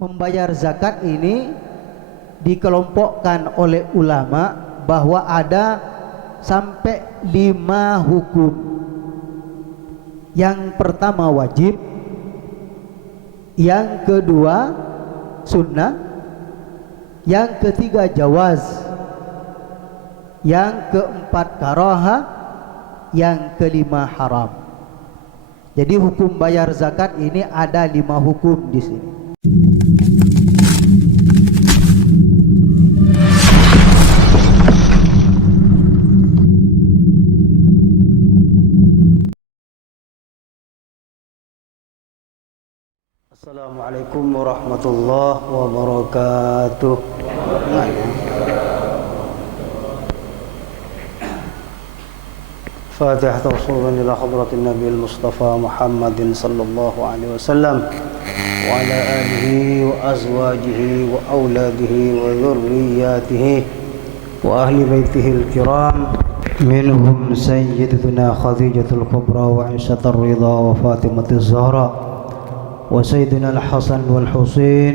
membayar zakat ini dikelompokkan oleh ulama bahwa ada sampai 5 hukum. Yang pertama wajib, yang kedua sunnah, yang ketiga jawaz, yang keempat karahah, yang kelima haram. Jadi hukum bayar zakat ini ada 5 hukum di sini. Assalamualaikum warahmatullahi wabarakatuh. فاتحة رسولا إلى حضرة النبي المصطفى محمد صلى الله عليه وسلم وعلى آله وأزواجه وأولاده وذرياته وأهل بيته الكرام منهم سيدتنا خديجة الكبرى وعائشة الرضا وفاطمة الزهراء وسيدنا الحسن والحسين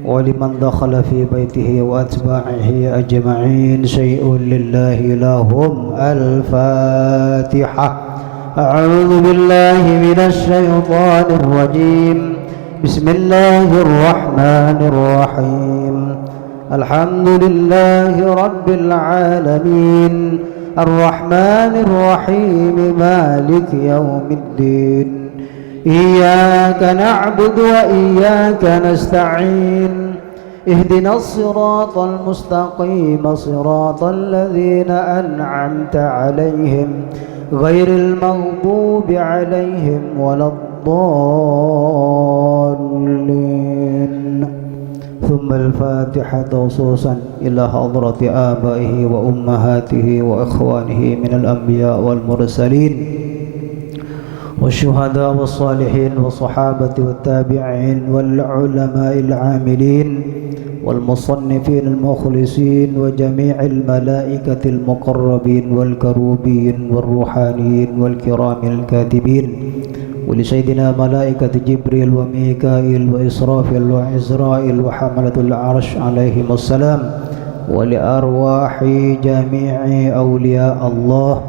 ولمن دخل في بيته وأتباعه أجمعين شيء لله لهم الفاتحة. أعوذ بالله من الشيطان الرجيم. بسم الله الرحمن الرحيم. الحمد لله رب العالمين الرحمن الرحيم مالك يوم الدين إياك نعبد وإياك نستعين اهدنا الصراط المستقيم صراط الذين أنعمت عليهم غير المغضوب عليهم ولا الضالين. ثم الفاتحة خصوصا إلى حضرة آبائه وأمهاته وإخوانه من الأنبياء والمرسلين والشهداء والصالحين والصحابة والتابعين والعلماء العاملين والمصنفين المخلصين وجميع الملائكة المقربين والكروبين والروحانيين والكرام الكاتبين ولسيدنا ملائكة جبريل وميكائيل وإسرافيل وعزرائيل وحملة العرش عليهم السلام ولأرواح جميع أولياء الله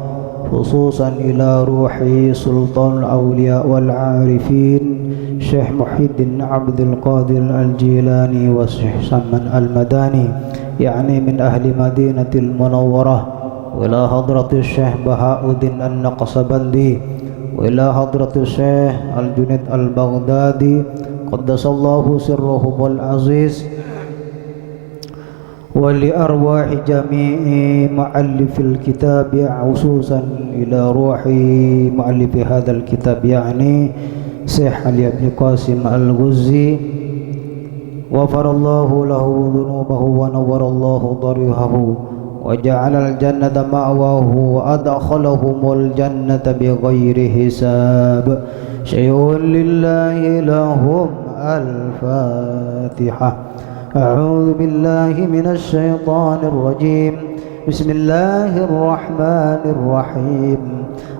خصوصا إلى روح سلطان الأولياء والعارفين شيخ محي الدين عبد القادر الجيلاني والشيخ سلمان المداني يعني من أهل مدينة المنورة وإلى حضرة الشيخ بهاء الدين النقشبندي وإلى حضرة الشيخ الجنيد البغدادي قدس الله سرهم العزيز ولأرواح جميع مؤلف الكتاب خصوصا إلى روح مؤلف هذا الكتاب يعني شيخ علي بن قاسم الغزي غفر الله له ذنوبه ونور الله ضريحه وجعل الجنة مأواه وأدخلهم الجنة بغير حساب شيء لله لهم الفاتحة. أعوذ بالله من الشيطان الرجيم. بسم الله الرحمن الرحيم.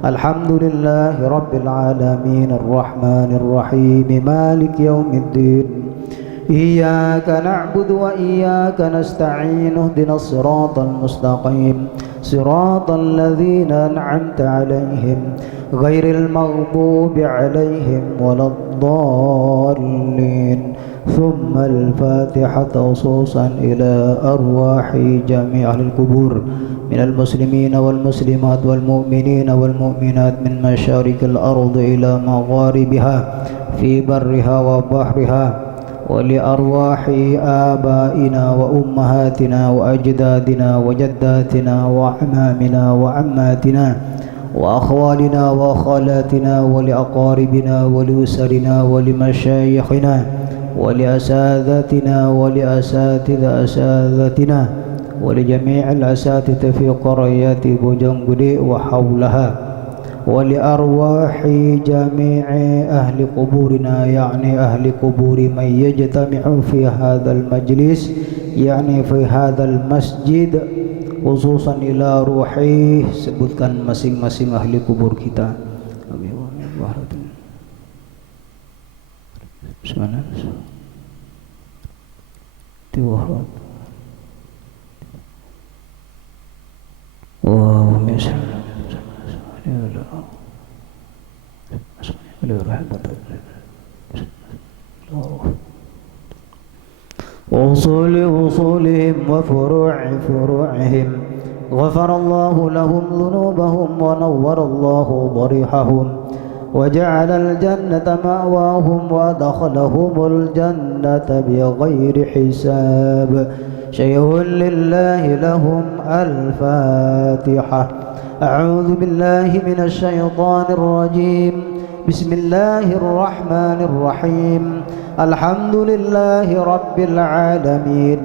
الحمد لله رب العالمين الرحمن الرحيم مالك يوم الدين إياك نعبد وإياك نستعين اهدنا الصراط المستقيم صراط الذين أنعمت عليهم غير المغضوب عليهم ولا الضالين. ثم الفاتحة خصوصا إلى أرواح جميع أهل القبور من المسلمين والمسلمات والمؤمنين والمؤمنات من مشارق الأرض إلى مغاربها في برها وبحرها ولأرواح آبائنا وأمهاتنا وأجدادنا وجداتنا وأعمامنا وعماتنا وأخوالنا وخالاتنا ولأقاربنا ولأسرنا ولمشايخنا ولأساتذتنا ولأساتذة أساتذتنا ولجميع الأساتذة في قريات بوجنبلي وحولها ولأرواح جميع أهل قبورنا يعني أهل قبور من يجتمع في هذا المجلس يعني في هذا المسجد خصوصا إلى روحي sebutkan masing-masing ahli kubur kita. Bismillah. Tuhan. Allahumma shalli وصول وصولهم وفروع فروعهم غفر الله لهم ذنوبهم ونور الله ضريحهم وجعل الجنة مأواهم وأدخلهم الجنة بغير حساب شيء لله لهم الفاتحة أعوذ بالله من الشيطان الرجيم بسم الله الرحمن الرحيم الحمد لله رب العالمين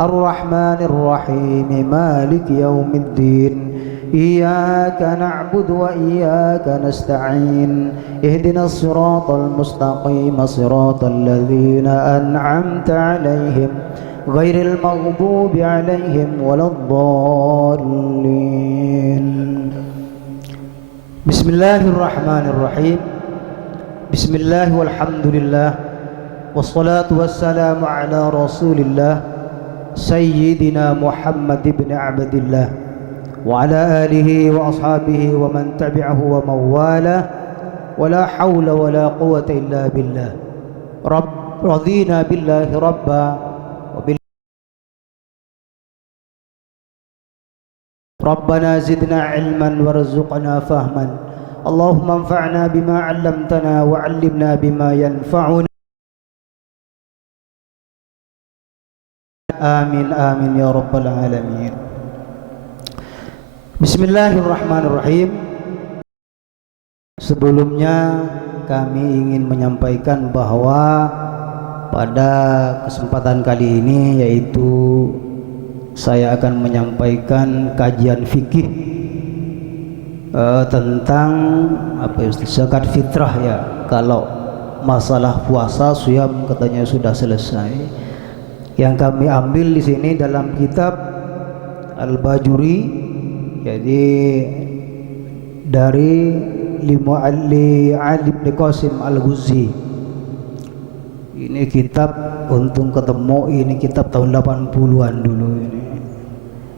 الرحمن الرحيم مالك يوم الدين إياك نعبد وإياك نستعين اهدنا الصراط المستقيم صراط الذين أنعمت عليهم غير المغضوب عليهم ولا الضالين بسم الله الرحمن الرحيم بسم الله والحمد لله والصلاة والسلام على رسول الله سيدنا محمد بن عبد الله وعلى آله وأصحابه ومن تبعه ومن والاه ولا حول ولا قوة إلا بالله رضينا بالله ربا ربنا زدنا علما وارزقنا فهما اللهم انفعنا بما علمتنا وعلمنا بما ينفعنا آمين آمين يا رب العالمين Bismillahirrahmanirrahim. Sebelumnya kami ingin menyampaikan bahwa pada kesempatan kali ini yaitu saya akan menyampaikan kajian fikih tentang zakat fitrah ya. Kalau masalah puasa siyam katanya sudah selesai. Yang kami ambil di sini dalam kitab Al-Bajuri, jadi dari Ali bin Qasim Al-Ghuzzi. Ini kitab untung ketemu, ini kitab tahun 80-an dulu ini.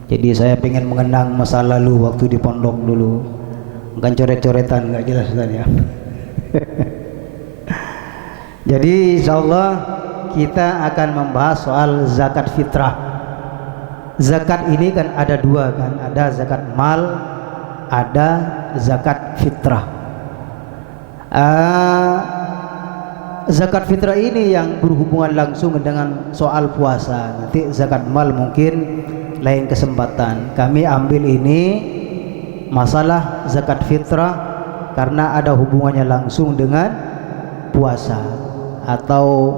Jadi saya pengen mengenang masa lalu waktu di pondok dulu. Bukan coret-coretan, enggak jelas tadi ya. Jadi insyaallah kita akan membahas soal zakat fitrah. Zakat ini kan ada dua kan, ada zakat mal, ada zakat fitrah. Zakat fitrah ini yang berhubungan langsung dengan soal puasa. Nanti zakat mal mungkin lain kesempatan. Kami ambil ini masalah zakat fitrah karena ada hubungannya langsung dengan puasa atau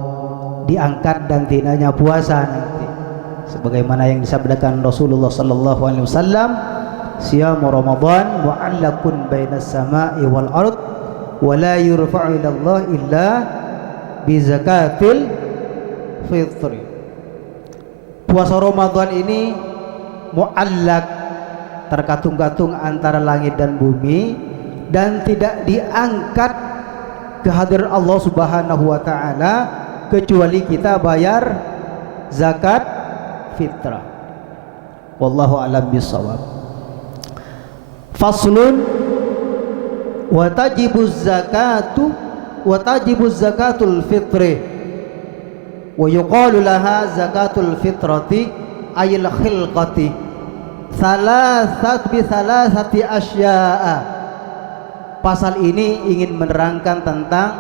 diangkat dan tidaknya puasa nanti. Sebagaimana yang disabdakan Rasulullah sallallahu alaihi wasallam, siyamu Ramadan mu'allaqun bainas sama'i wal ard wa la yurfa'u ila Allah illa bi zakatil fitri. Puasa Ramadan ini mu'allaq, terkatung-katung antara langit dan bumi dan tidak diangkat ke hadirat Allah Subhanahu wa taala kecuali kita bayar zakat fitrah. Wallahu a'lam bissawab. Faslun wa tajibuz zakatul fitri wa yuqalu laha zakatul fitrati ayil khilqati salasati asya'a. Pasal ini ingin menerangkan tentang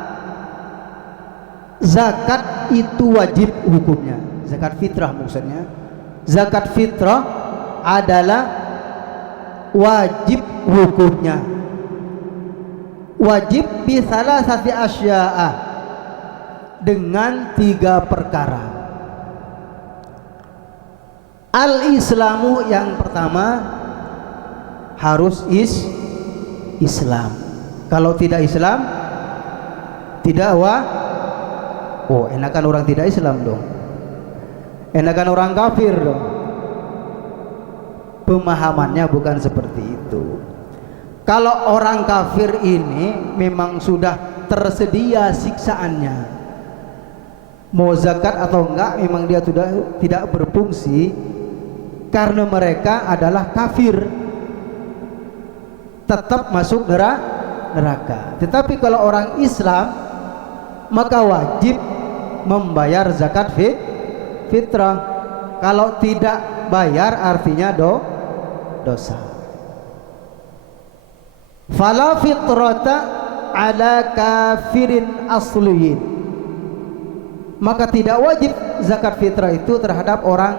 zakat itu wajib hukumnya. Zakat fitrah maksudnya. Zakat fitrah adalah wajib hukumnya. Wajib bi salasati asya'a, dengan 3 perkara. Al-Islamu yang pertama harus Islam. Kalau tidak Islam tidak enakan orang tidak Islam dong. Enakan orang kafir dong. Pemahamannya bukan seperti itu. Kalau orang kafir ini memang sudah tersedia siksaannya. mau zakat atau enggak memang dia sudah tidak berfungsi karena mereka adalah kafir, tetap masuk neraka. Tetapi kalau orang Islam maka wajib membayar zakat fitrah. Kalau tidak bayar artinya dosa. Fala fitrata ala kafirin asliyin, maka tidak wajib zakat fitrah itu terhadap orang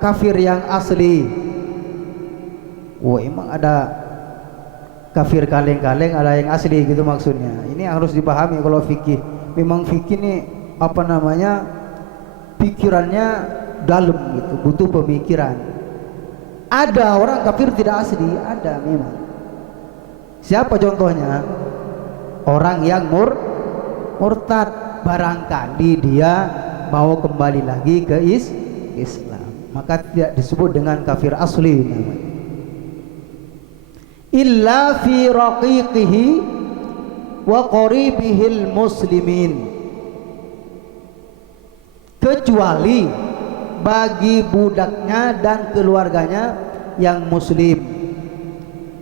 kafir yang asli. Wah, emang ada kafir kaleng-kaleng, ada yang asli gitu maksudnya. Ini harus dipahami kalau fikih. Memang fikih ini apa namanya, pikirannya dalam gitu, butuh pemikiran. Ada orang kafir tidak asli, ada memang. Siapa contohnya? Orang yang murtad, barangkali dia mau kembali lagi ke Islam, maka tidak disebut dengan kafir asli namanya. Illa fi raqiqihi wa qaribihil muslimin, kecuali bagi budaknya dan keluarganya yang muslim.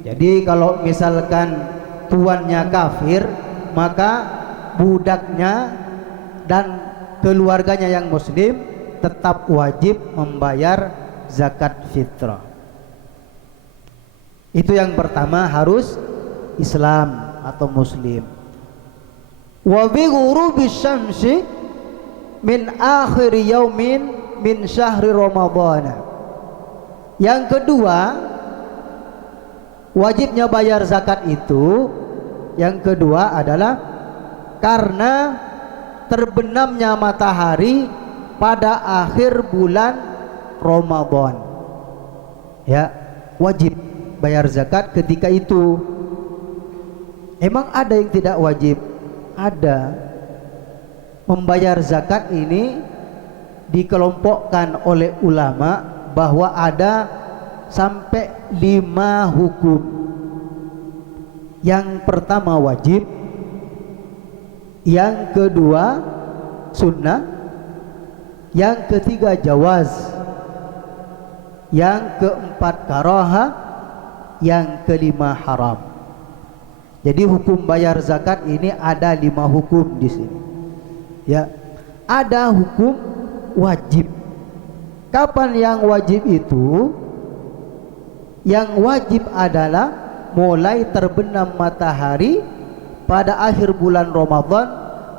Jadi kalau misalkan tuannya kafir, maka budaknya dan keluarganya yang muslim tetap wajib membayar zakat fitrah. Itu yang pertama, harus Islam atau muslim. Wa bi ghurubi syamsi min akhir yaumin min syahri Ramadhan. Yang kedua, wajibnya bayar zakat itu yang kedua adalah karena terbenamnya matahari pada akhir bulan Ramadan. Ya, wajib bayar zakat ketika itu. Emang ada yang tidak wajib? Ada. Membayar zakat ini dikelompokkan oleh ulama bahwa ada sampai 5 hukum. Yang pertama wajib, yang kedua sunnah, yang ketiga jawaz, yang keempat karaha, yang kelima haram. Jadi hukum bayar zakat ini ada 5 hukum di sini. Ya, ada hukum wajib. Kapan yang wajib itu? Yang wajib adalah mulai terbenam matahari pada akhir bulan Ramadan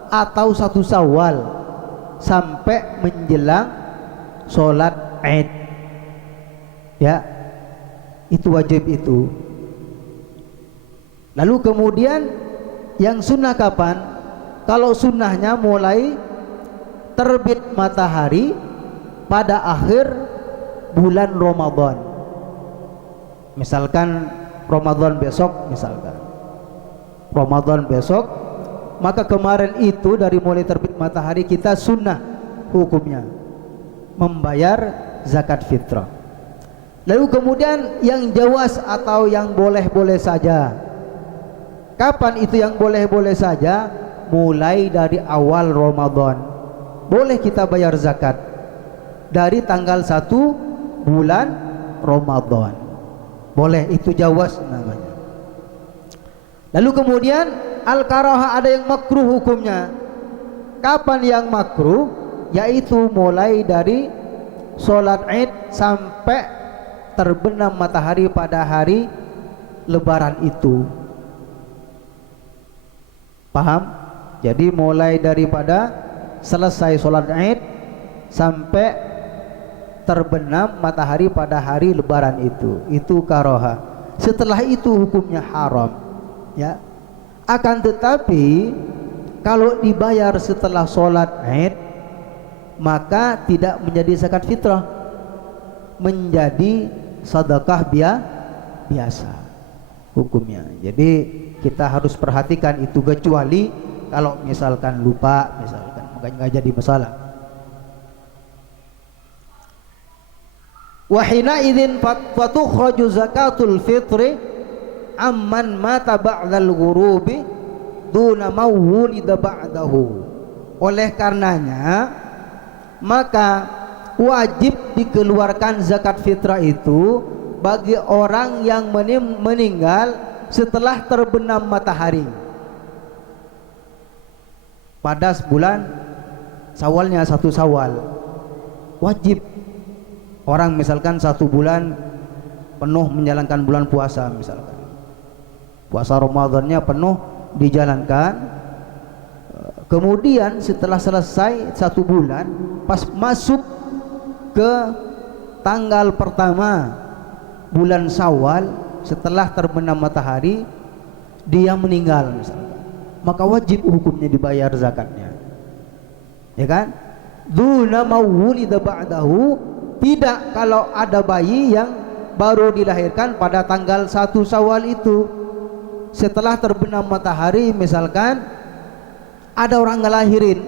atau 1 Syawal sampai menjelang sholat Id. Ya, itu wajib itu. Lalu kemudian yang sunnah kapan? Kalau sunnahnya mulai terbit matahari pada akhir bulan Ramadan. Misalkan Ramadan besok, Ramadan besok, maka kemarin itu dari mulai terbit matahari kita sunnah hukumnya membayar zakat fitrah. Lalu kemudian yang jawaz atau yang boleh-boleh saja. Kapan itu yang boleh-boleh saja? Mulai dari awal Ramadan boleh kita bayar zakat dari tanggal 1 bulan Ramadan. Boleh, itu jawaz namanya. Lalu kemudian al-karaha, ada yang makruh hukumnya. Kapan yang makruh? Yaitu mulai dari sholat Id sampai terbenam matahari pada hari Lebaran itu. Paham? Jadi mulai daripada selesai sholat Id sampai terbenam matahari pada hari Lebaran itu karaha. Setelah itu hukumnya haram. Ya. Akan tetapi kalau dibayar setelah sholat Id, maka tidak menjadi zakat fitrah, menjadi sedekah biasa hukumnya. Jadi kita harus perhatikan itu, kecuali kalau misalkan lupa, misalkan nggak jadi masalah. Wahina idzin fatukhraju zakatul fitri amman mata ba'dal ghurubi duna mawulida ba'dahu. Oleh karenanya maka wajib dikeluarkan zakat fitrah itu bagi orang yang meninggal setelah terbenam matahari pada bulan Syawalnya, 1 Syawal. Wajib orang misalkan 1 bulan penuh menjalankan bulan puasa, misalkan puasa Ramadannya penuh dijalankan, kemudian setelah selesai 1 bulan, pas masuk ke tanggal pertama bulan Syawal setelah terbenam matahari dia meninggal misalkan, maka wajib hukumnya dibayar zakatnya, ya kan? Duna mawulida ba'dahu, tidak kalau ada bayi yang baru dilahirkan pada tanggal 1 Syawal itu setelah terbenam matahari, misalkan ada orang ngelahirin,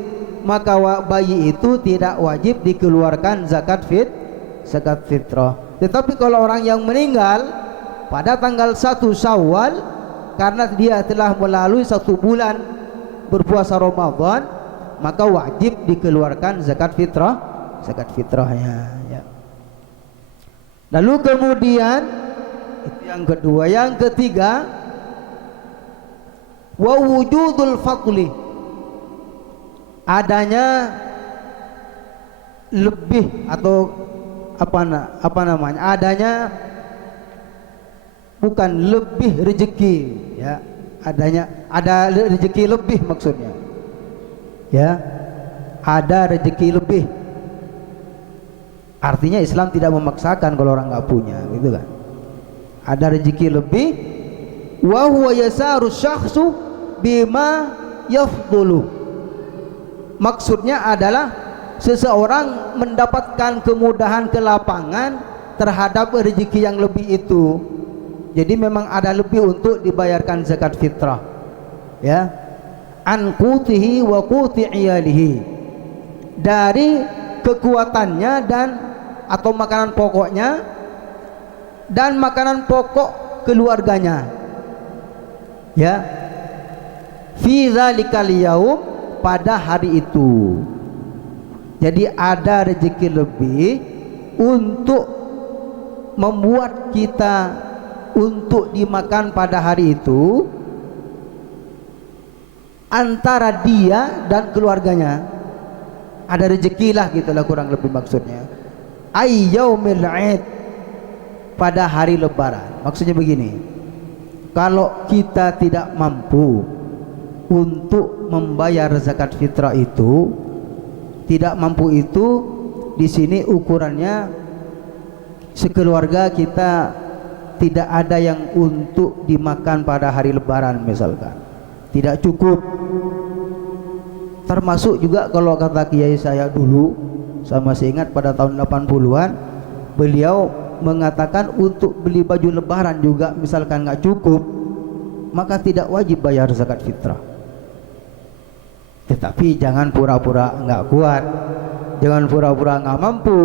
maka bayi itu tidak wajib dikeluarkan zakat fitrah. Tetapi kalau orang yang meninggal pada tanggal 1 Syawal karena dia telah melalui 1 bulan berpuasa Ramadan, maka wajib dikeluarkan zakat fitrahnya, ya. Lalu kemudian itu yang kedua. Yang ketiga, wa wujudul fadli, adanya lebih atau apa namanya, adanya bukan lebih rezeki, ya, ada rezeki lebih maksudnya, ya, ada rezeki lebih. Artinya Islam tidak memaksakan kalau orang nggak punya, gitu kan. Ada rezeki lebih. Wa huwa yasaru syakhsu bima yafdulu, maksudnya adalah seseorang mendapatkan kemudahan, kelapangan terhadap rezeki yang lebih itu. Jadi memang ada lebih untuk dibayarkan zakat fitrah, ya, an qutihi wa quti iyalihi, dari kekuatannya dan atau makanan pokoknya dan makanan pokok keluarganya, ya, fi dzalikal yaum, pada hari itu. Jadi ada rezeki lebih untuk membuat kita untuk dimakan pada hari itu antara dia dan keluarganya. Ada rezeki lah, gitulah kurang lebih maksudnya. Ayyaumil 'id, pada hari lebaran. Maksudnya begini, kalau kita tidak mampu untuk membayar zakat fitrah itu, tidak mampu itu, di sini ukurannya sekeluarga kita tidak ada yang untuk dimakan pada hari lebaran misalkan, tidak cukup. Termasuk juga kalau kata kiai saya dulu, saya masih ingat pada tahun 80-an, beliau mengatakan untuk beli baju lebaran juga misalkan nggak cukup, maka tidak wajib bayar zakat fitrah. Tetapi jangan pura-pura nggak kuat, jangan pura-pura nggak mampu.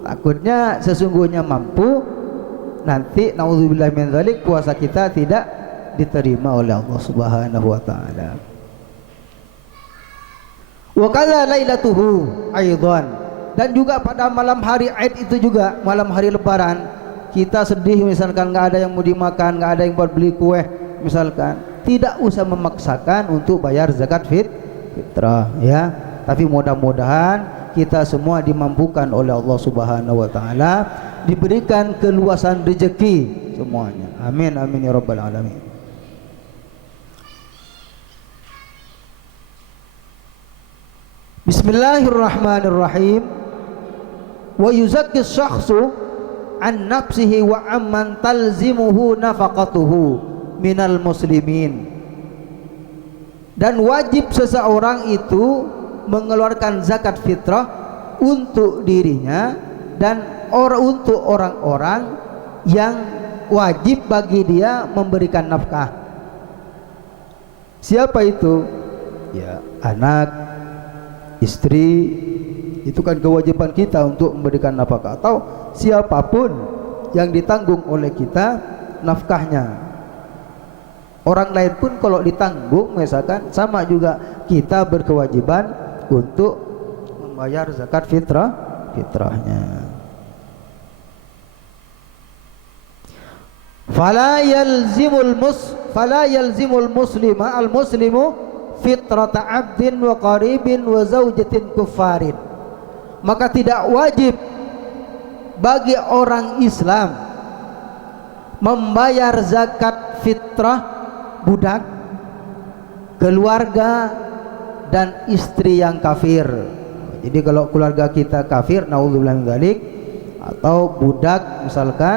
Takutnya sesungguhnya mampu, nanti naudzubillah min dzalik, puasa kita tidak diterima oleh Allah Subhanahu wa taala. Wa qala lailatuhu aidan, dan juga pada malam hari Id itu juga, malam hari lebaran, kita sedih misalkan nggak ada yang mau dimakan, nggak ada yang buat beli kue misalkan, tidak usah memaksakan untuk bayar zakat fitrah, ya. Tapi mudah-mudahan kita semua dimampukan oleh Allah Subhanahu wa taala, diberikan keluasan rezeki semuanya. Amin amin ya rabbal alamin. Bismillahirrahmanirrahim. Wa yuzakki syakhsu an nafsihi wa amman talzimuhu nafaqatuhu minal muslimin. Dan wajib seseorang itu mengeluarkan zakat fitrah untuk dirinya dan untuk orang-orang yang wajib bagi dia memberikan nafkah. Siapa itu? Ya, anak, istri, itu kan kewajiban kita untuk memberikan nafkah, atau siapapun yang ditanggung oleh kita nafkahnya. Orang lain pun kalau ditanggung misalkan sama juga, kita berkewajiban untuk bayar zakat fitrahnya. Fala yalzimul muslima al muslimu fitrata abdin wa qaribin wa zaujatin kufarin. Maka tidak wajib bagi orang Islam membayar zakat fitrah budak, keluarga, dan istri yang kafir. Jadi kalau keluarga kita kafir, naudzubillah min dzalik, atau budak misalkan,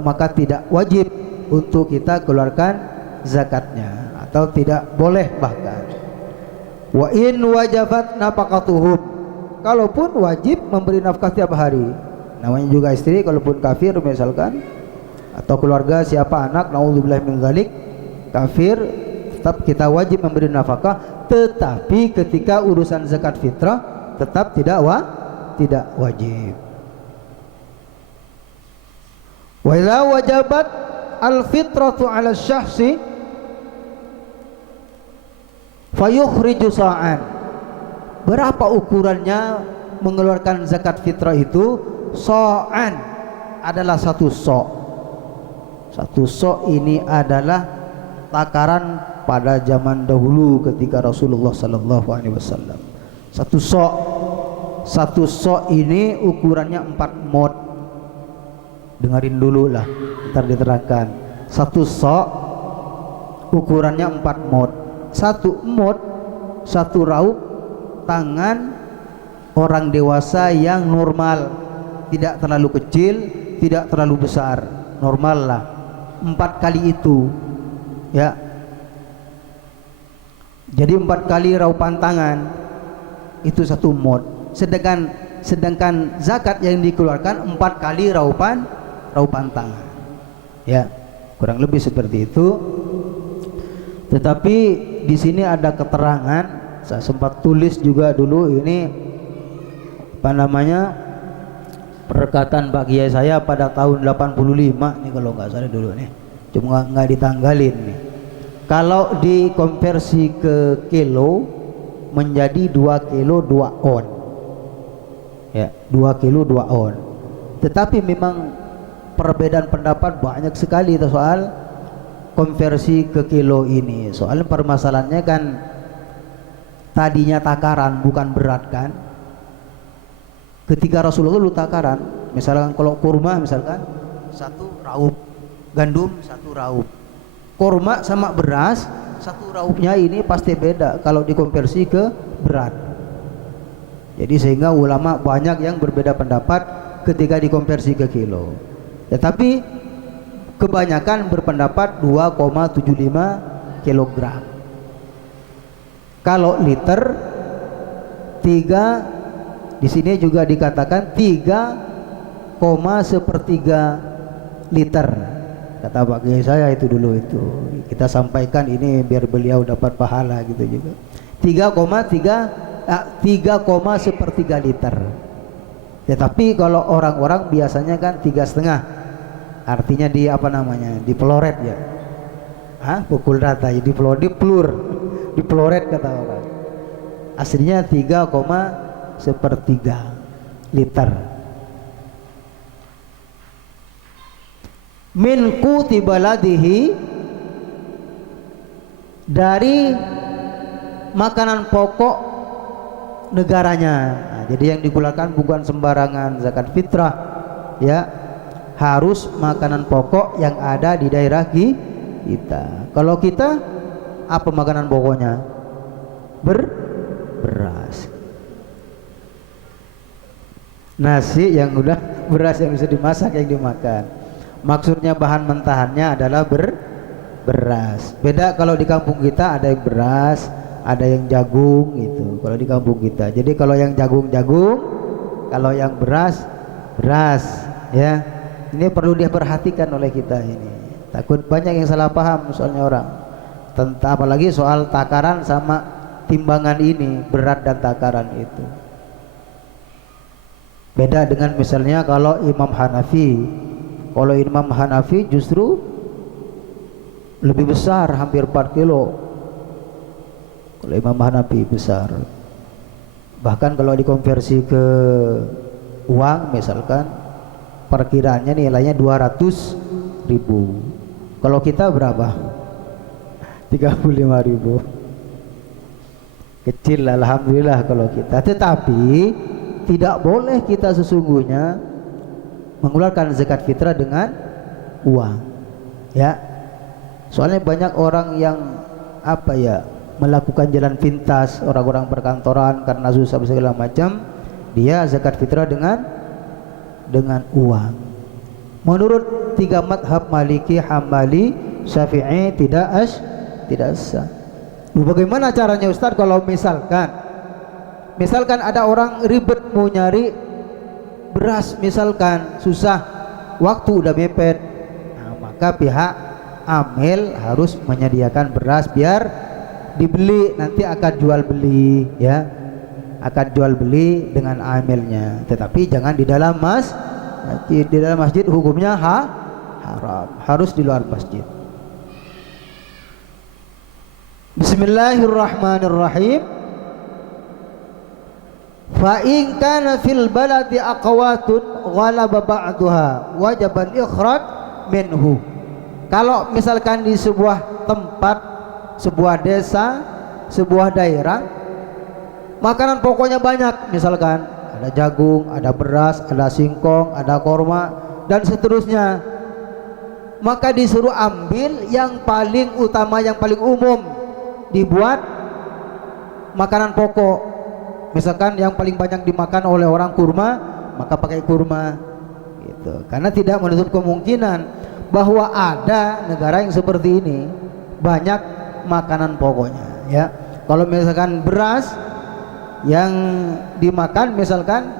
maka tidak wajib untuk kita keluarkan zakatnya, atau tidak boleh bahkan. Wa in wajabat nafaqatuhum, kalaupun wajib memberi nafkah tiap hari, namanya juga istri, kalaupun kafir misalkan, atau keluarga siapa anak, naudzubillah min dzalik, kafir, tetap kita wajib memberi nafkah. Tetapi ketika urusan zakat fitrah tetap tidak wajib. Wa idza wajabat al-fitratu 'ala asy-syakhsi fayukhriju sa'an. Berapa ukurannya mengeluarkan zakat fitrah itu? Sa'an adalah satu sa'. Satu sa' ini adalah takaran pada zaman dahulu ketika Rasulullah sallallahu alaihi wasallam. Satu sa' ini ukurannya 4 mod. Dengarin dulu lah, ntar diterangkan. Satu sa' ukurannya 4 mod. Satu mod, satu raup tangan orang dewasa yang normal, tidak terlalu kecil, tidak terlalu besar, normal lah. 4 kali itu, ya. Jadi 4 kali raupan tangan itu satu mod. Sedangkan zakat yang dikeluarkan 4 kali raupan tangan. Ya, kurang lebih seperti itu. Tetapi di sini ada keterangan, saya sempat tulis juga dulu ini, apa namanya, perkataan Pak Kiai saya pada tahun 85 nih kalau nggak salah dulu nih. Cuma nggak ditanggalin nih. Kalau dikonversi ke kilo menjadi 2 kilo 2 on. Ya, 2 kilo 2 on. Tetapi memang perbedaan pendapat banyak sekali soal konversi ke kilo ini. Soalnya permasalahannya kan tadinya takaran bukan berat kan. Ketika Rasulullah dulu takaran, misalkan kalau kurma misalkan 1 raup, gandum 1 raup. Kurma sama beras, 1 raupnya ini pasti beda kalau dikonversi ke berat. Jadi sehingga ulama banyak yang berbeda pendapat ketika dikonversi ke kilo. Tetapi kebanyakan berpendapat 2,75 kilogram. Kalau liter 3, di sini juga dikatakan 3,1 liter. Kata Pak Kiai saya itu dulu itu. Kita sampaikan ini biar beliau dapat pahala gitu juga. 3,1 liter. Tetapi kalau orang-orang biasanya kan 3,5. Artinya di apa namanya? Di peloret ya. Pukul rata ya, di peloret kata orang. Aslinya 3,1 liter. Min quti baladihi, dari makanan pokok negaranya. Nah, jadi yang dikeluarkan bukan sembarangan zakat fitrah, ya, harus makanan pokok yang ada di daerah kita. Kalau kita apa makanan pokoknya? Beras. Nasi yang udah beras yang bisa dimasak yang dimakan. Maksudnya bahan mentahannya adalah beras. Beda kalau di kampung kita ada yang beras, ada yang jagung gitu. Kalau di kampung kita. Jadi kalau yang jagung, kalau yang beras, ya. Ini perlu diperhatikan oleh kita ini. Takut banyak yang salah paham soalnya orang. Tentang apalagi soal takaran sama timbangan ini, berat dan takaran itu. Beda dengan misalnya kalau Imam Hanafi. Kalau Imam Hanafi justru lebih besar, hampir 4 kilo. Kalau Imam Hanafi besar. Bahkan kalau dikonversi ke uang misalkan perkiraannya nilainya 200.000. Kalau kita berapa? 35.000. Kecil lah, alhamdulillah kalau kita. Tetapi tidak boleh kita sesungguhnya mengeluarkan zakat fitrah dengan uang, ya. Soalnya banyak orang yang melakukan jalan pintas, orang-orang perkantoran karena susah segala macam, dia zakat fitrah dengan uang. Menurut 3 madhab Maliki, Hambali, Syafi'i tidak sah. Bagaimana caranya Ustaz kalau misalkan ada orang ribet mau nyari beras, misalkan susah, waktu udah mepet, maka pihak amil harus menyediakan beras biar dibeli, nanti akan jual beli, ya, akan jual beli dengan amilnya. Tetapi jangan di dalam masjid. Di dalam masjid hukumnya haram, harus di luar masjid. Bismillahirrahmanirrahim. Fa in kana fil baladi aqwatun ghalaba ba'daha wajib al-ikhraj minhu. Kalau misalkan di sebuah tempat, sebuah desa, sebuah daerah, makanan pokoknya banyak, misalkan ada jagung, ada beras, ada singkong, ada korma dan seterusnya, maka disuruh ambil yang paling utama, yang paling umum, dibuat makanan pokok. Misalkan yang paling banyak dimakan oleh orang kurma, maka pakai kurma gitu. Karena tidak menutup kemungkinan bahwa ada negara yang seperti ini, banyak makanan pokoknya, ya. Kalau misalkan beras yang dimakan misalkan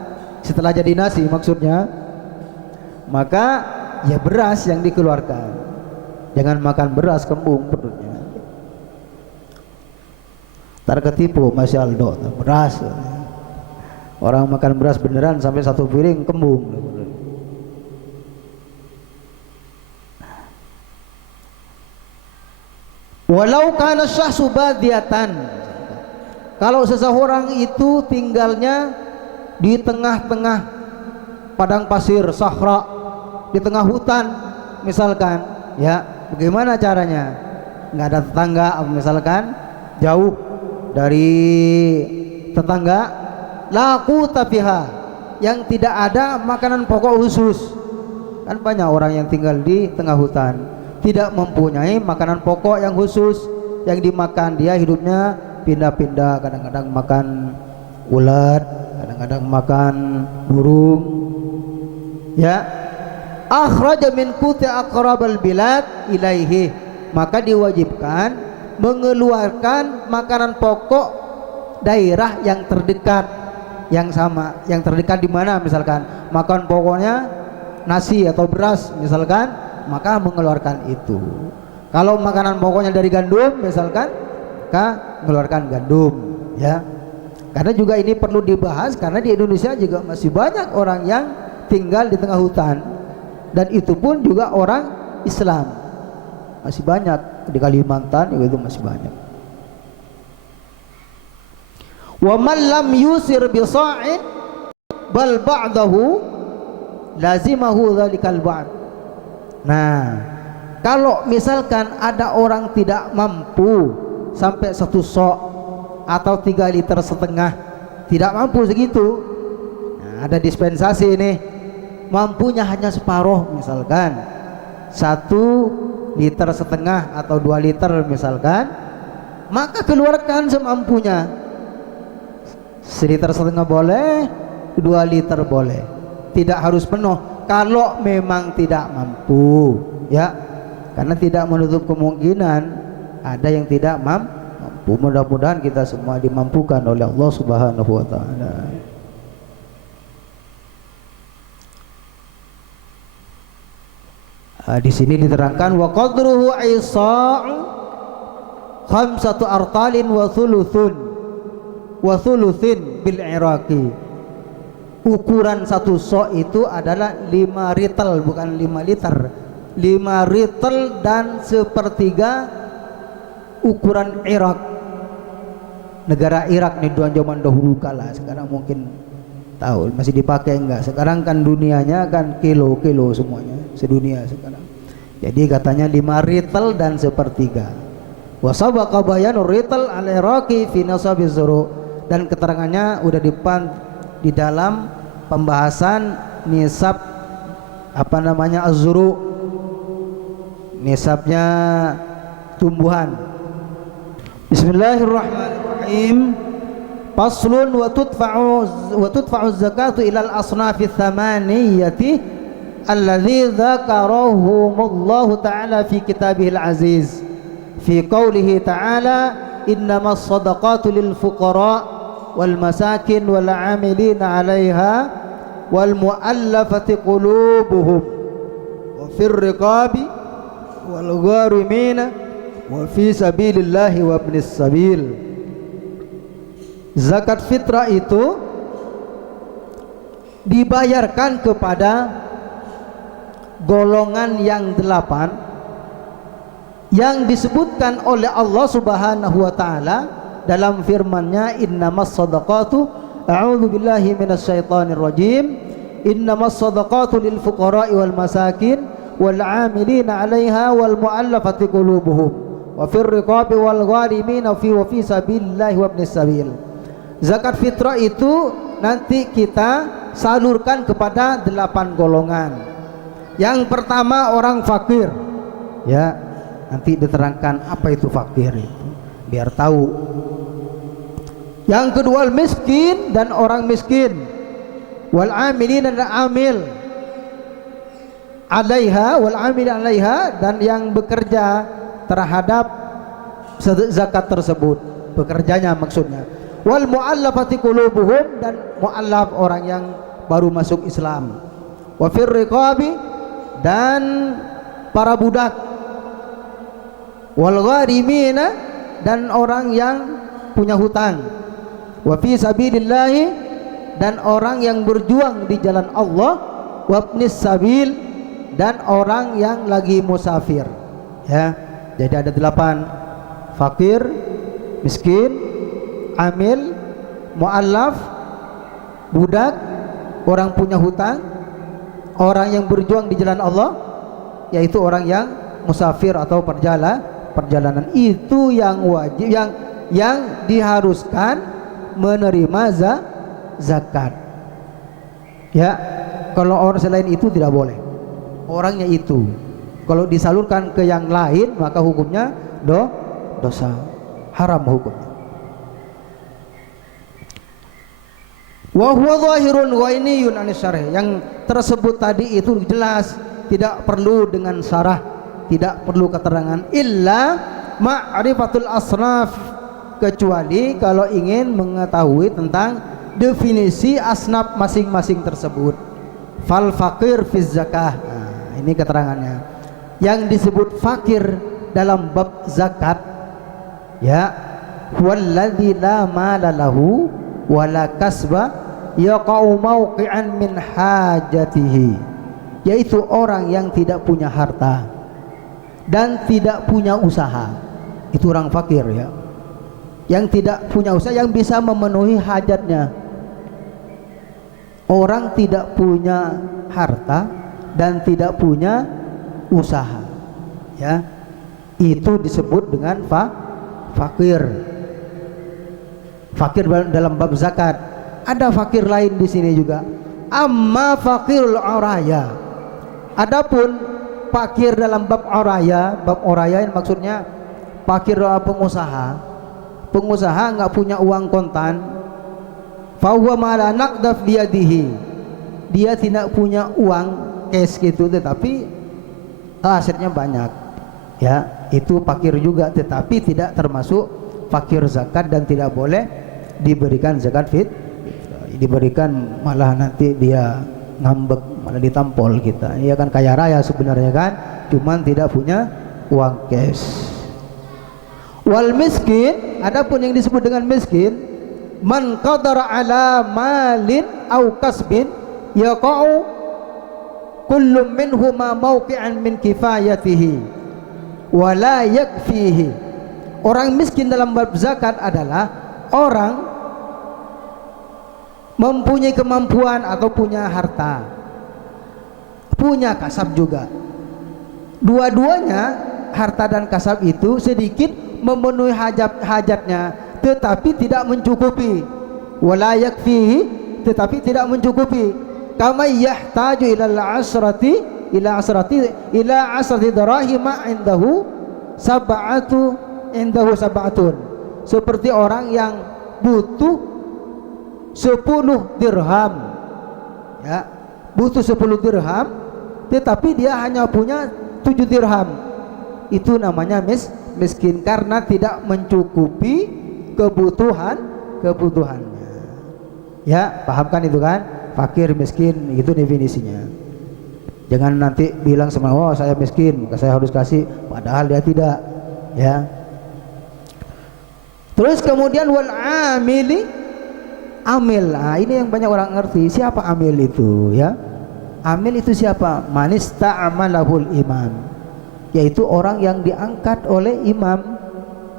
setelah jadi nasi maksudnya, maka ya beras yang dikeluarkan. Jangan makan beras kembung perutnya. Ntar ketipu Mas Aldo, beras. Orang makan beras beneran sampai 1 piring kembung. Walau kana syahsu badiatan, kalau seseorang itu tinggalnya di tengah-tengah padang pasir, sahra, di tengah hutan misalkan, ya, bagaimana caranya? Nggak ada tetangga misalkan, jauh dari tetangga, laku tafiha, yang tidak ada makanan pokok khusus. Kan banyak orang yang tinggal di tengah hutan, tidak mempunyai makanan pokok yang khusus yang dimakan. Dia hidupnya pindah-pindah, kadang-kadang makan ulat, kadang-kadang makan burung, ya. Akhraja min quti aqrabal bilad ilaihi, maka diwajibkan mengeluarkan makanan pokok daerah yang terdekat, yang sama, yang terdekat di mana, misalkan makan pokoknya nasi atau beras misalkan, maka mengeluarkan itu. Kalau makanan pokoknya dari gandum misalkan, maka mengeluarkan gandum, ya. Karena juga ini perlu dibahas karena di Indonesia juga masih banyak orang yang tinggal di tengah hutan, dan itu pun juga orang Islam, masih banyak. Di Kalimantan itu masih banyak. Wa man lam yusir bi sa'in bal ba'dahu lazimahu dzalikal ba'd. Nah, kalau misalkan ada orang tidak mampu sampai 1 sok atau 3,5 liter, tidak mampu segitu, nah, ada dispensasi ini, mampunya hanya separuh, misalkan 1,5 liter atau 2 liter misalkan, maka keluarkan semampunya. 1,5 liter boleh, 2 liter boleh, tidak harus penuh kalau memang tidak mampu, ya. Karena tidak menutup kemungkinan ada yang tidak mampu. Mudah-mudahan kita semua dimampukan oleh Allah Subhanahu wa taala. Di sini diterangkan wa qadruhu isa'u 5 artalin wa thuluthin bil iraqi. Ukuran 1 sok itu adalah 5 ritel, bukan 5 liter. 5 ritel dan 1/3 ukuran Irak. negara Irak nih zaman dahulu kala. Sekarang mungkin tahu masih dipakai enggak. Sekarang kan dunianya kan kilo-kilo semuanya sedunia sekarang. Jadi katanya 5 ritel dan sepertiga. Wa sabaqa bayanur ritel al-iraqi fi nasabiz zuru, dan keterangannya udah di dalam pembahasan nisab apa namanya az-zuru, nisabnya tumbuhan. Bismillahirrahmanirrahim. Faslun wa tudfa'u zakatu ilal asnafi thamaniyati alladhi dzakarahumullahu ta'ala fi kitabihil aziz fi qawlihi ta'ala innamas sadaqatu lil fuqara wal masakin wal 'amilina 'alaiha wal mu'allafati qulubuhum wa fir riqabi wal gharimina wa fi sabilillahi wa ibnis sabil. Zakat fitrah itu dibayarkan kepada golongan yang 8 yang disebutkan oleh Allah Subhanahu wa taala dalam firman-Nya, innamas shadaqatu, a'udzu billahi minasyaitonir rajim, innamas shadaqatu lil fuqara'i wal masakin wal 'amilina 'alaiha wal mu'allafati qulubuhum wa fir riqabi wal gharimin wa fi sabilillahi wa ibnis sabil. Zakat fitrah itu nanti kita salurkan kepada 8 golongan. Yang pertama orang fakir, ya, nanti diterangkan apa itu fakir itu biar tahu. Yang kedua miskin dan orang miskin, wal amilin dan amil 'alaiha dan yang bekerja terhadap zakat tersebut, bekerjanya maksudnya. Wal mu'allafati qulubuhum, dan mu'allaf orang yang baru masuk Islam. Wa fir riqabi, dan para budak. Wal gharimina, dan orang yang punya hutang. Wa fi sabilillahi, dan orang yang berjuang di jalan Allah. Wa ibnis sabil, dan orang yang lagi musafir. Ya, jadi ada 8: fakir, miskin, amil, mu'allaf, budak, orang punya hutang, orang yang berjuang di jalan Allah, yaitu orang yang musafir atau perjalanan. Itu yang wajib, yang diharuskan menerima zakat. Ya, kalau orang selain itu tidak boleh. Orangnya itu. Kalau disalurkan ke yang lain maka hukumnya dosa, haram hukumnya. Wa huwa zahirun ghainiyun anis syarh. Yang tersebut tadi itu jelas, tidak perlu dengan syarah, tidak perlu keterangan. Illa ma'rifatul asnaf, kecuali kalau ingin mengetahui tentang definisi asnaf masing-masing tersebut. Fal fakir fi zakah. Nah, ini keterangannya. Yang disebut fakir dalam bab zakat, ya, walladzi la mala lahu wala kasba yaqau mauqi'an min hajatihi, yaitu orang yang tidak punya harta dan tidak punya usaha. Itu orang fakir, ya, yang tidak punya usaha, yang bisa memenuhi hajatnya. Orang tidak punya harta dan tidak punya usaha, ya, itu disebut dengan fakir. Fakir dalam bab zakat. Ada fakir lain di sini juga. Amma fakirul uraya. Adapun fakir dalam bab uraya yang maksudnya fakir pengusaha. Pengusaha enggak punya uang kontan. Fa huwa ma la naqdaf biyadihi. Dia tidak punya uang cash gitu, tetapi asetnya banyak. Ya, itu fakir juga, tetapi tidak termasuk fakir zakat dan tidak boleh diberikan zakat diberikan, malah nanti dia ngambek, malah ditampol kita. Dia kan kaya raya sebenarnya kan, cuman tidak punya uang cash. Wal miskin, adapun yang disebut dengan miskin, man qadara ala malin au kasbin yaqa'u kullu minhuma mawqi'an min kifayatihi wa la yakfihi. Orang miskin dalam bab zakat adalah orang mempunyai kemampuan atau punya harta, punya kasab juga, dua-duanya harta dan kasab itu sedikit memenuhi hajatnya, tetapi tidak mencukupi. Wala yakfihi, tetapi tidak mencukupi. Kama yahtaju ila asrati darahima indahu sab'atun. Seperti orang yang butuh 10 dirham, ya, butuh 10 dirham, tetapi dia hanya punya 7 dirham. Itu namanya miskin, karena tidak mencukupi kebutuhannya. Ya, pahamkan itu kan? Fakir, miskin, itu definisinya. Jangan nanti bilang sama, oh saya miskin maka saya harus kasih, padahal dia tidak, ya. Terus kemudian wal amili, amil. Nah, ini yang banyak orang ngerti. Siapa amil itu, ya? Amil itu siapa? Manis ta'amalahul imam, yaitu orang yang diangkat oleh imam.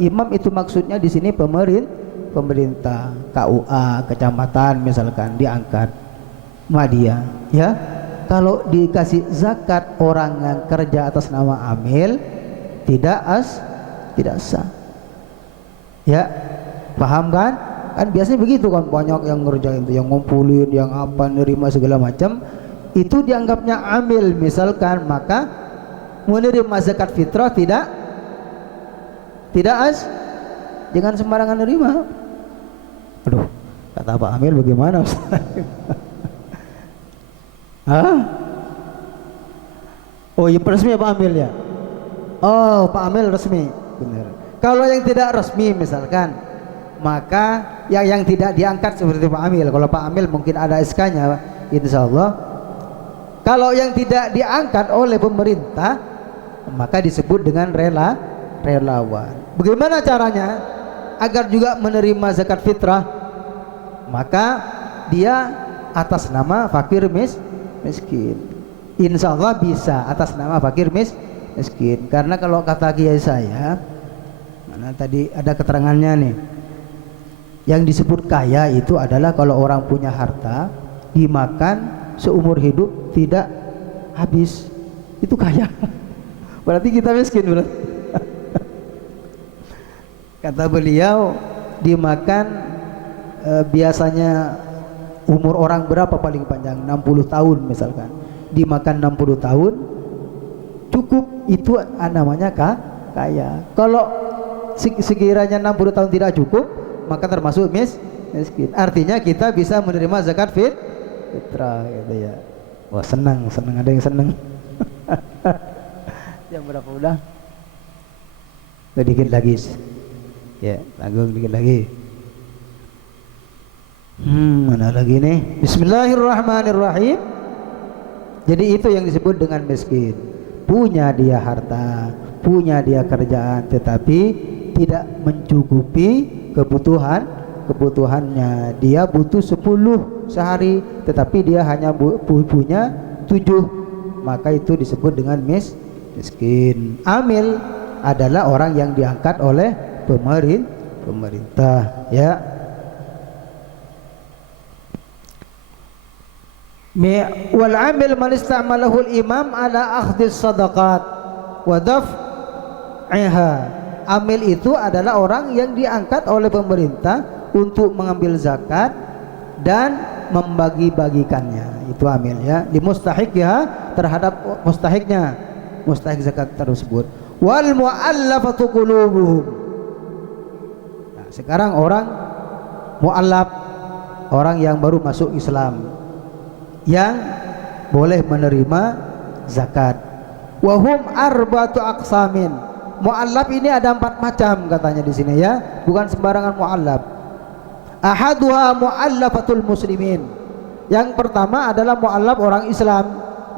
Imam itu maksudnya di sini pemerintah, KUA, kecamatan misalkan, diangkat sama dia, ya. Kalau dikasih zakat orang yang kerja atas nama amil, tidak sah. Ya, paham kan? Kan biasanya begitu kan, banyak yang ngerjain itu, yang ngumpulin, yang apa, nerima segala macam, itu dianggapnya amil misalkan, maka menerima zakat fitrah tidak jangan sembarangan nerima. Aduh, kata Pak Amil bagaimana Ustaz? Hah? Oh iya, resmi Pak Amil ya? Oh, Pak Amil resmi, benar. Kalau yang tidak resmi misalkan, maka yang tidak diangkat seperti Pak Amil. Kalau Pak Amil mungkin ada SK-nya, insya Allah. Kalau yang tidak diangkat oleh pemerintah, maka disebut dengan relawan. Bagaimana caranya agar juga menerima zakat fitrah? Maka dia atas nama fakir miskin. Insya Allah bisa atas nama fakir miskin. Karena kalau kata kiai saya, mana tadi ada keterangannya nih, yang disebut kaya itu adalah kalau orang punya harta dimakan seumur hidup tidak habis, itu kaya. Berarti kita miskin berarti. Kata beliau, dimakan biasanya umur orang berapa paling panjang? 60 tahun misalkan. Dimakan 60 tahun cukup, itu namanya kaya. Kalau sekiranya 60 tahun tidak cukup, maka termasuk miskin. Artinya kita bisa menerima zakat fitrah gitu ya. Wah, senang, ada yang senang. Jam berapa udah? Sedikit lagi. Ya, tanggung dikit lagi. Mana lagi nih? Bismillahirrahmanirrahim. Jadi itu yang disebut dengan miskin. Punya dia harta, punya dia kerjaan, tetapi tidak mencukupi kebutuhannya. Dia butuh 10 sehari, tetapi dia hanya punya 7, maka itu disebut dengan miskin. Amil adalah orang yang diangkat oleh pemerintah, ya. Wal amil man ista'malahu al-imam ala akhdhi sadaqat wa daf'iha. Amil itu adalah orang yang diangkat oleh pemerintah untuk mengambil zakat dan membagi-bagikannya. Itu amil, ya. Di mustahiqnya, terhadap mustahiknya, mustahik zakat tersebut. Wal mu'allafatu qulubuhum. Nah, sekarang orang mu'allaf, orang yang baru masuk Islam, yang boleh menerima zakat. Wahum arba'atu aqsamin. Mu'allaf ini ada 4 macam katanya di sini, ya. Bukan sembarangan mu'allaf. Ahaduha mu'allafatul muslimin. Yang pertama adalah mu'allaf orang Islam,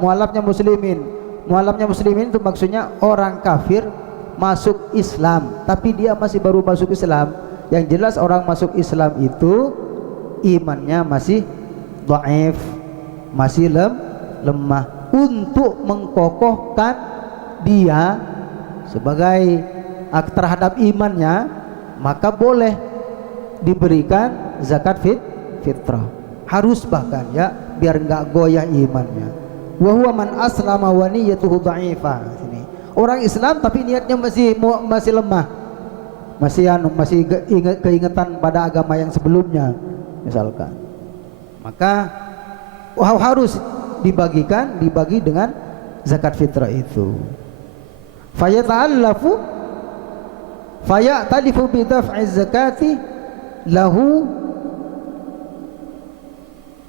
mu'allafnya muslimin. Mu'allafnya muslimin itu maksudnya orang kafir masuk Islam, tapi dia masih baru masuk Islam. Yang jelas orang masuk Islam itu imannya masih dhaif, masih lemah. Untuk mengkokohkan dia sebagai terhadap imannya, maka boleh diberikan zakat fitrah. Harus bahkan ya, biar enggak goyah imannya. Wa huwa man aslama wa niyyatuhu dha'ifah. Sini. Orang Islam tapi niatnya masih lemah. Masih keingetan pada agama yang sebelumnya misalkan. Maka harus dibagi dengan zakat fitrah itu. Fayatalifu bi daf'i zakati lahu,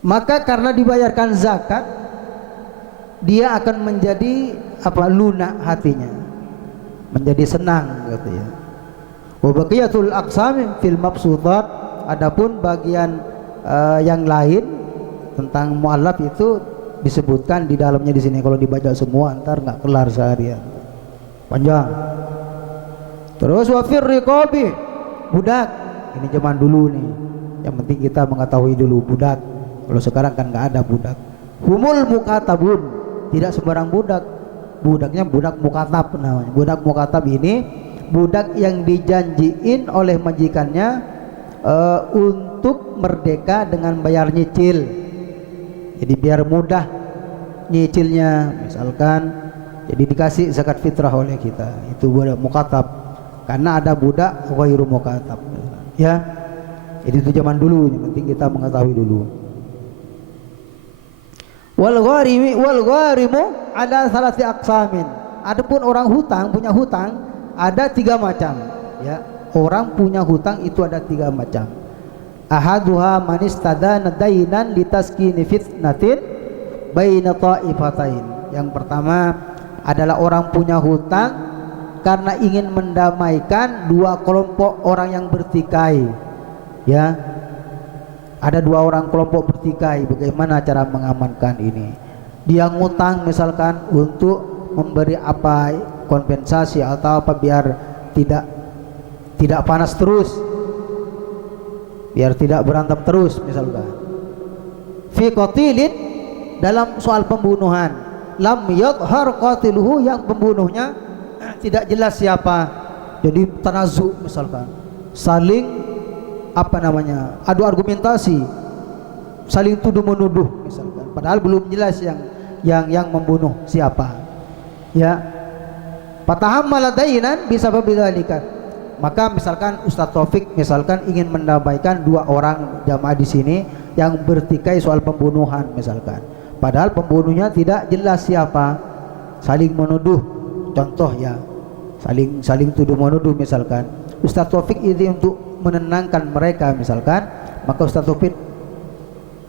maka karena dibayarkan zakat dia akan menjadi lunak hatinya, menjadi senang gitu ya. Wa baqiyatul aqsam fil mabsutat, adapun bagian yang lain tentang mu'allaf itu disebutkan di dalamnya di sini. Kalau dibaca semua ntar nggak kelar seharian, panjang. Terus wafir riqabi, budak. Ini zaman dulu nih, yang penting kita mengetahui dulu budak. Kalau sekarang kan nggak ada budak. Humul mukatabun, tidak sembarang budak. Budaknya budak mukatab namanya. Budak mukatab ini budak yang dijanjiin oleh majikannya untuk merdeka dengan bayar nyicil. Jadi biar mudah nyicilnya misalkan, jadi dikasih zakat fitrah oleh kita. Itu budak mukatab, karena ada budak ghairu mukatab ya. Jadi itu zaman dulu, yang penting kita mengetahui dulu. Wal gharimu ada salasi aqsamin. Adapun orang hutang, punya hutang ada 3 macam ya. Orang punya hutang itu ada 3 macam. Ahaduha man istadana dainan litaskini fitnatin baina ta'ifatain. Yang pertama adalah orang punya hutang karena ingin mendamaikan 2 kelompok orang yang bertikai ya. Ada 2 orang kelompok bertikai. Bagaimana cara mengamankan ini? Dia ngutang misalkan untuk memberi kompensasi atau biar tidak panas terus, biar tidak berantem terus misalkan. Fi qatilin, dalam soal pembunuhan, lam yadhhar qatiluhu, yang pembunuhnya tidak jelas siapa. Jadi tanazu misalkan, saling adu argumentasi, saling tuduh menuduh misalkan, padahal belum jelas yang membunuh siapa ya. Fatahammala dainan bisa bidzalika, maka misalkan Ustaz Taufik misalkan ingin mendamaikan 2 orang jamaah di sini yang bertikai soal pembunuhan misalkan, padahal pembunuhnya tidak jelas siapa, saling menuduh, contoh ya, saling tuduh menuduh misalkan. Ustaz Taufik ini untuk menenangkan mereka misalkan, maka Ustaz Taufik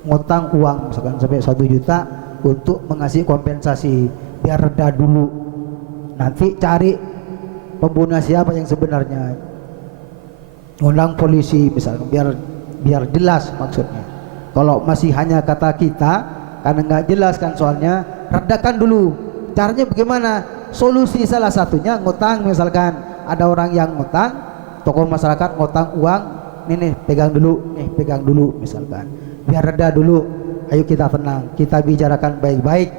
ngutang uang misalkan sampai 1 juta untuk mengasih kompensasi, biar reda dulu, nanti cari pembunuh siapa yang sebenarnya, undang polisi misalkan, biar jelas maksudnya. Kalau masih hanya kata kita, karena nggak jelas kan soalnya, redakan dulu. Caranya bagaimana? Solusi salah satunya ngutang misalkan, ada orang yang ngutang, tokoh masyarakat ngutang uang, nih pegang dulu misalkan, biar reda dulu, ayo kita tenang, kita bicarakan baik-baik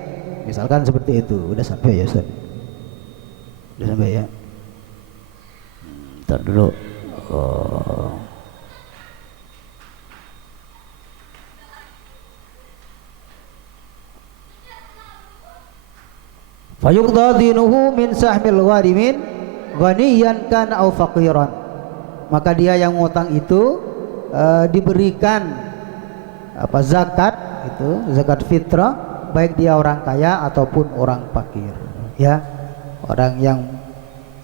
misalkan seperti itu. Udah sampai ya Ustaz? Udah sampai ya? Ntar dulu. Fayuqda dinuhu min sahmil gharimin ghaniyan kan au faqiran, maka dia yang ngutang itu diberikan zakat, itu zakat fitrah, baik dia orang kaya ataupun orang fakir ya. Orang yang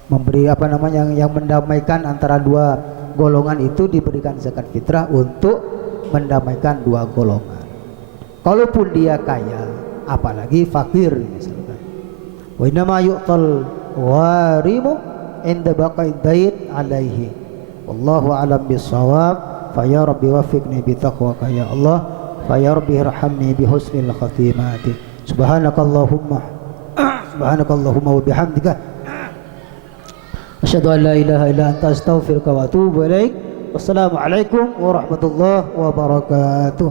memberi yang mendamaikan antara 2 golongan itu diberikan zakat fitrah untuk mendamaikan 2 golongan. Kalaupun dia kaya, apalagi fakir misalkan. Wa inna ma yu'tal gharimu inda baqai dain alaihi. Wallahu a'lam bissawab. Fa ya rabbi wafiqni bi taqwaka ya Allah. Fa ya rabbi irhamni bi husnil khatimati. Subhanakallahumma wa bihamdika asyhadu an la ilaha illa anta astaghfiruka wa atubu ilaik. Wassalamu alaikum warahmatullahi wabarakatuh.